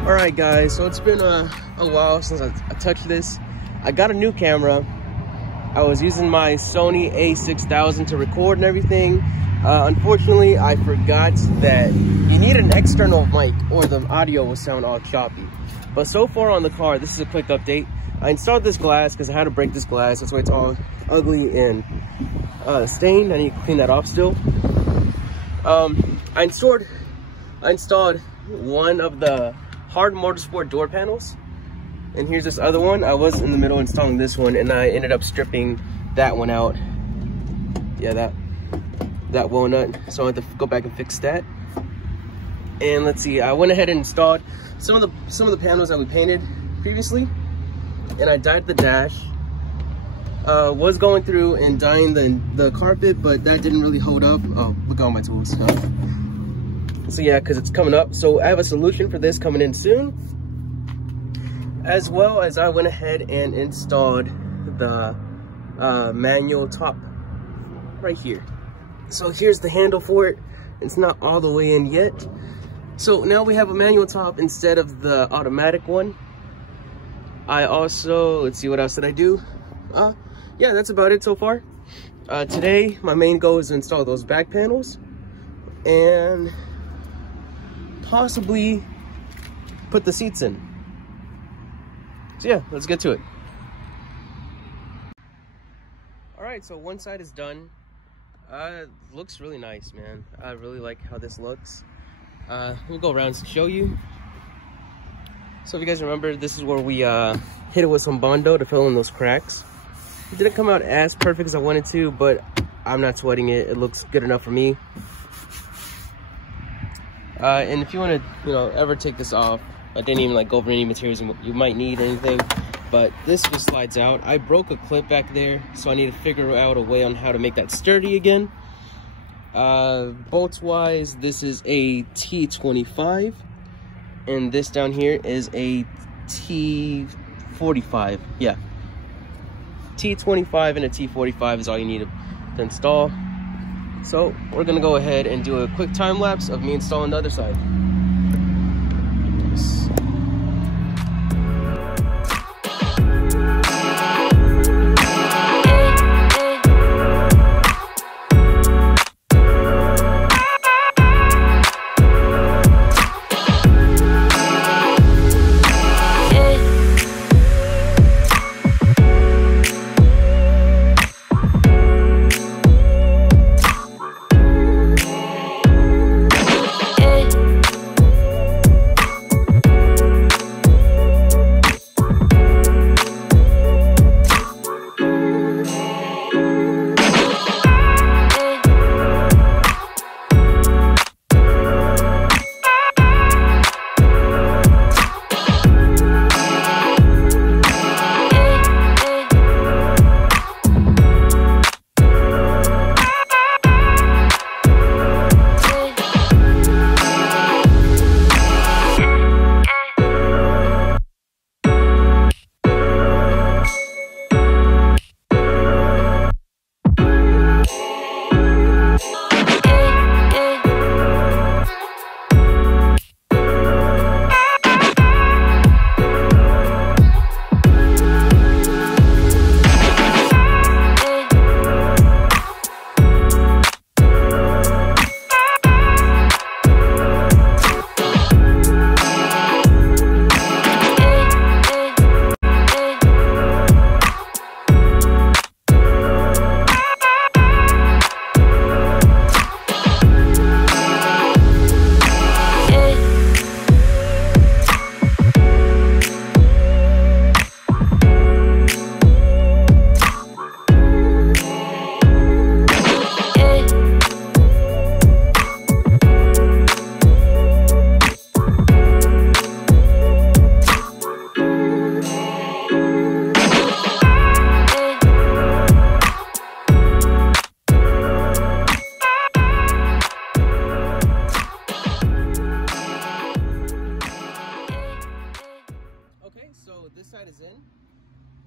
All right, guys, so it's been a while since I touched this. I got a new camera. I was using my Sony A6000 to record and everything. Unfortunately, I forgot that you need an external mic or the audio will sound all choppy. But so far on the car, this is a quick update. I installed this glass because I had to break this glass. That's why it's all ugly and stained. I need to clean that off still. I installed one of the hard motorsport door panels, and here's this other one. I was in the middle installing this one, and I ended up stripping that one out. Yeah, that walnut. So I had to go back and fix that. And let's see, I went ahead and installed some of the panels that we painted previously, and I dyed the dash. Was going through and dyeing the carpet, but that didn't really hold up. Oh, look at all my tools. So yeah, because it's coming up. So I have a solution for this coming in soon. As well as I went ahead and installed the manual top right here. So here's the handle for it. It's not all the way in yet. So now we have a manual top instead of the automatic one. I also, let's see, what else did I do? Yeah, that's about it so far. Today, my main goal is to install those back panels and possibly put the seats in. So yeah, let's get to it. All right, so one side is done. Looks really nice, man. I really like how this looks. We'll go around and show you. So if you guys remember, this is where we hit it with some Bondo to fill in those cracks. It didn't come out as perfect as I wanted to, but I'm not sweating it. It looks good enough for me. And if you want to, ever take this off, I didn't even go over any materials you might need or anything, but this just slides out. I broke a clip back there, so I need to figure out a way on how to make that sturdy again. Bolts wise, this is a T25, and this down here is a T45. Yeah, T25 and a T45 is all you need to install. So we're gonna go ahead and do a quick time lapse of me installing the other side.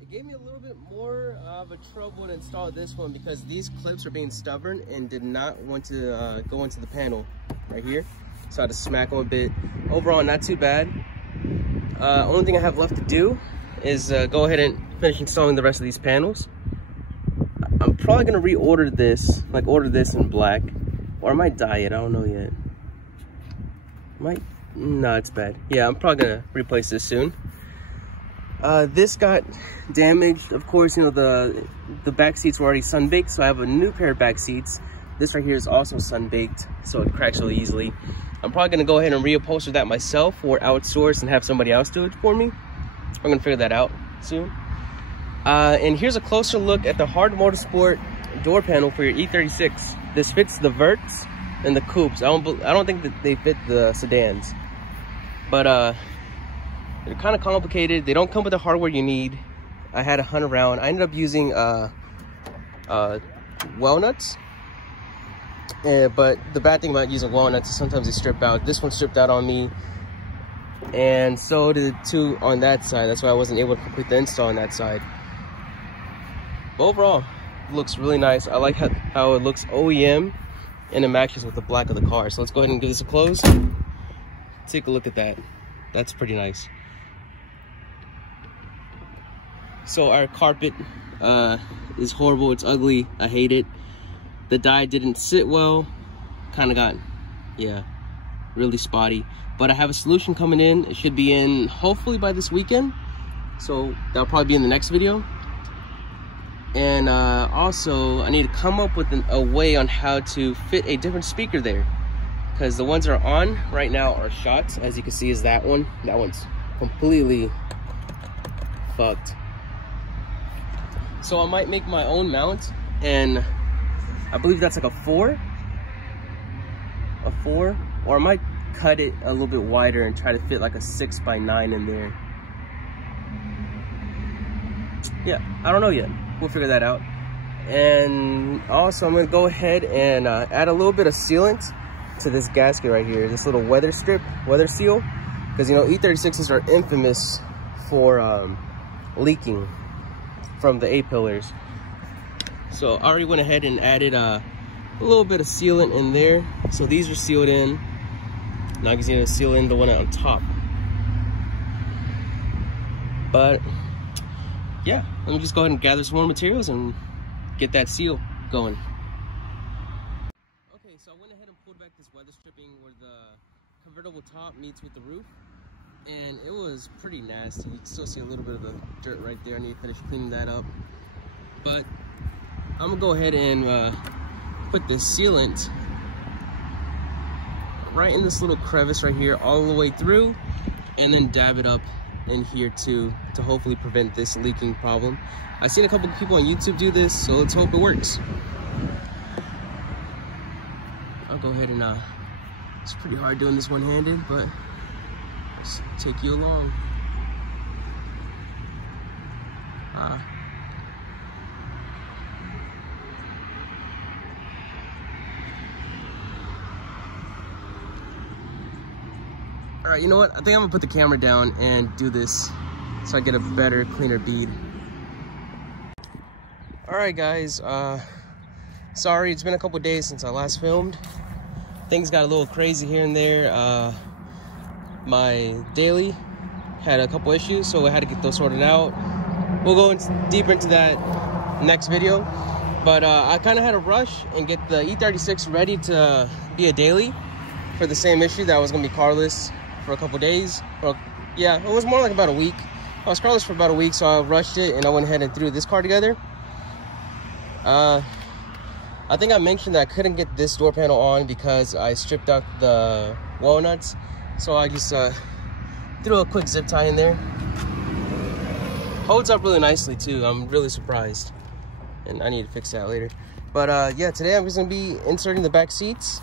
It gave me a little bit more of a trouble to install this one because these clips are being stubborn and did not want to go into the panel right here. So I had to smack them a bit. Overall, not too bad. Only thing I have left to do is go ahead and finish installing the rest of these panels. I'm probably gonna reorder this, like order this in black, or I might dye it. I don't know yet. No, it's bad. Yeah, I'm probably gonna replace this soon. This got damaged. Of course, you know, the back seats were already sun-baked, so I have a new pair of back seats. This right here is also sun-baked, so it cracks really easily. I'm probably gonna go ahead and reupholster that myself or outsource and have somebody else do it for me. I'm gonna figure that out soon. And here's a closer look at the Hard Motorsport door panel for your E36. This fits the Verts and the coupes. I don't think that they fit the sedans, but they're kind of complicated. They don't come with the hardware you need. I had to hunt around. I ended up using walnuts. But the bad thing about using walnuts is sometimes they strip out. This one stripped out on me, and so did the two on that side. That's why I wasn't able to complete the install on that side. But overall, it looks really nice. I like how it looks OEM, and it matches with the black of the car. So let's go ahead and give this a close. Take a look at that. That's pretty nice. So our carpet is horrible. It's ugly. I hate it. The dye didn't sit well. Kind of got, yeah, really spotty. But I have a solution coming in. It should be in hopefully by this weekend. So that'll probably be in the next video. And also, I need to come up with a way on how to fit a different speaker there. Because the ones that are on right now are shot. As you can see, is that one. That one's completely fucked. So I might make my own mount, and I believe that's like a 4, or I might cut it a little bit wider and try to fit like a 6x9 in there. Yeah, I don't know yet. We'll figure that out. And also I'm gonna go ahead and add a little bit of sealant to this gasket right here, this little weather seal, because you know E36s are infamous for leaking from the A-pillars. So I already went ahead and added a little bit of sealant in there. So these are sealed in. Now I just need to seal in the one on top. But yeah, let me just go ahead and gather some more materials and get that seal going. Okay, so I went ahead and pulled back this weather stripping where the convertible top meets with the roof. And it was pretty nasty. You can still see a little bit of the dirt right there. I need to finish cleaning that up. But I'm gonna go ahead and put this sealant right in this little crevice right here all the way through, and then dab it up in here too to hopefully prevent this leaking problem. I've seen a couple of people on YouTube do this, so let's hope it works. I'll go ahead and it's pretty hard doing this one-handed, but let's take you along. All right, you know what? I think I'm gonna put the camera down and do this so I get a better, cleaner bead. All right, guys. Sorry, it's been a couple days since I last filmed. Things got a little crazy here and there. My daily had a couple issues, so I had to get those sorted out. We'll go deeper into that next video. But I kind of had to rush and get the E36 ready to be a daily for the same issue that was gonna be carless for a couple days. Well, yeah, it was more like about a week. I was carless for about a week, so I rushed it and I went ahead and threw this car together. I think I mentioned that I couldn't get this door panel on because I stripped out the walnuts. So I just threw a quick zip tie in there. Holds up really nicely too. I'm really surprised. And I need to fix that later. But yeah, today I'm just gonna be inserting the back seats.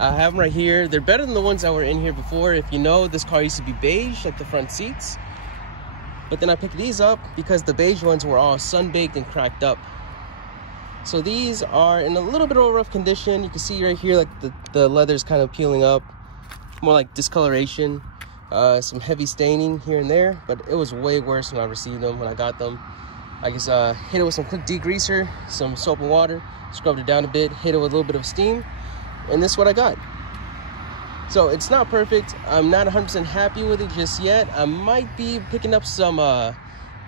I have them right here. They're better than the ones that were in here before. If you know, this car used to be beige, like the front seats. But then I picked these up because the beige ones were all sun-baked and cracked up. So these are in a little bit of a rough condition. You can see right here, like the leather's kind of peeling up. More like discoloration. Some heavy staining here and there. But it was way worse when I received them, when I got them. I just hit it with some quick degreaser, some soap and water, scrubbed it down a bit, hit it with a little bit of steam. And this is what I got. So it's not perfect. I'm not 100% happy with it just yet. I might be picking up some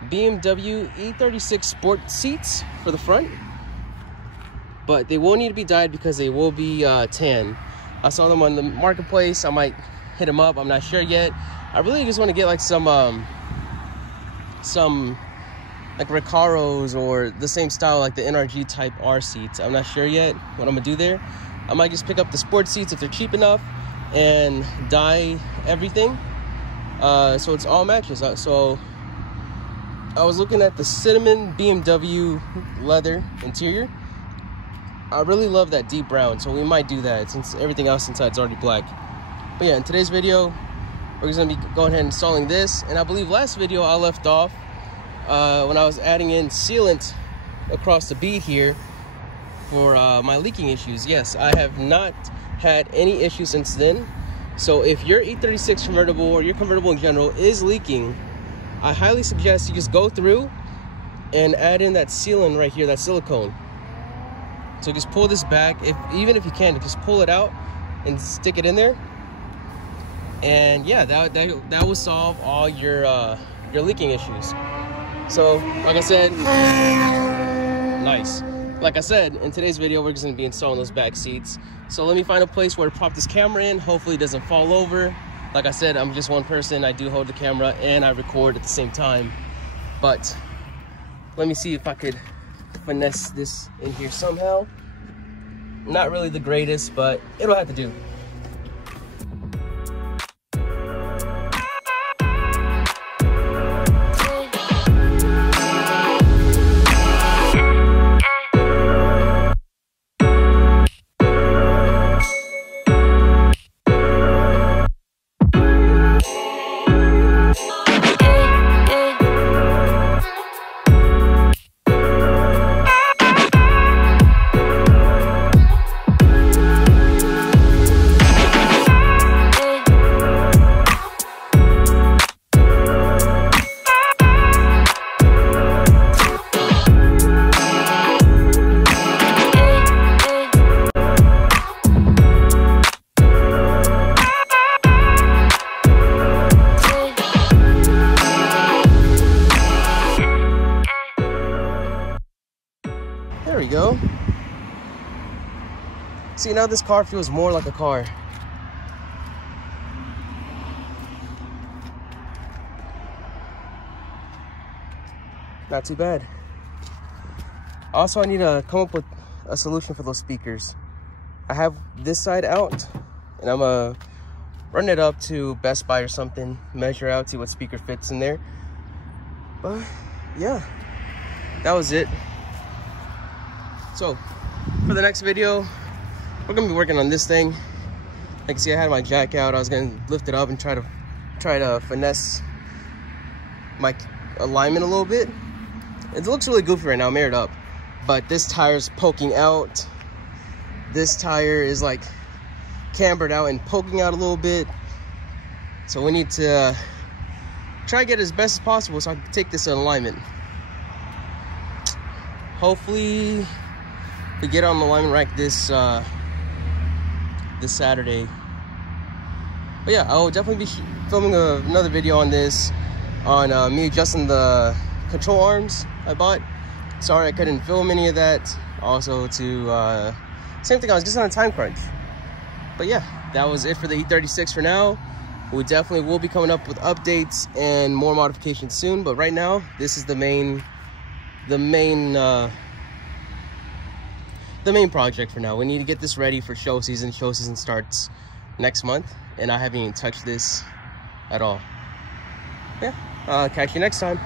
BMW E36 sport seats for the front, but they will need to be dyed because they will be tan. I saw them on the marketplace. I might hit them up. I'm not sure yet. I really just want to get like some like Recaros or the same style like the NRG type R seats. I'm not sure yet what I'm gonna do there. I might just pick up the sport seats if they're cheap enough and dye everything so it's all matches. So I was looking at the cinnamon BMW leather interior. I really love that deep brown, so we might do that since everything else inside is already black. But yeah, in today's video we're just gonna be going ahead and installing this. And I believe last video I left off when I was adding in sealant across the bead here for my leaking issues. Yes, I have not had any issues since then. So if your E36 convertible or your convertible in general is leaking, I highly suggest you just go through and add in that sealant right here, that silicone. So just pull this back, even if you can, just pull it out and stick it in there. And yeah, that will solve all your leaking issues. So like I said, nice. Like I said, in today's video, we're just gonna be installing those back seats. So let me find a place where to prop this camera in. Hopefully it doesn't fall over. Like I said, I'm just one person. I do hold the camera and I record at the same time. But let me see if I could finesse this in here somehow. Not really the greatest, but it'll have to do. There we go. See, now this car feels more like a car. Not too bad. Also, I need to come up with a solution for those speakers. I have this side out, and I'm gonna run it up to Best Buy or something, measure out, see what speaker fits in there. But yeah, that was it. So for the next video, we're gonna be working on this thing. Like you see, I had my jack out. I was gonna lift it up and try to finesse my alignment a little bit. It looks really goofy right now, mirrored up, but this tire's poking out. This tire is like cambered out and poking out a little bit. So we need to try to get it as best as possible so I can take this in alignment. Hopefully we get on the alignment rack this Saturday. But yeah, I will definitely be filming another video on this, on me adjusting the control arms I bought. Sorry I couldn't film any of that. Also to same thing, I was just on a time crunch. But yeah, that was it for the E36 for now. We definitely will be coming up with updates and more modifications soon, but right now this is the main project for now. We need to get this ready for show season. Show season starts next month, and I haven't even touched this at all. Yeah, I'll catch you next time.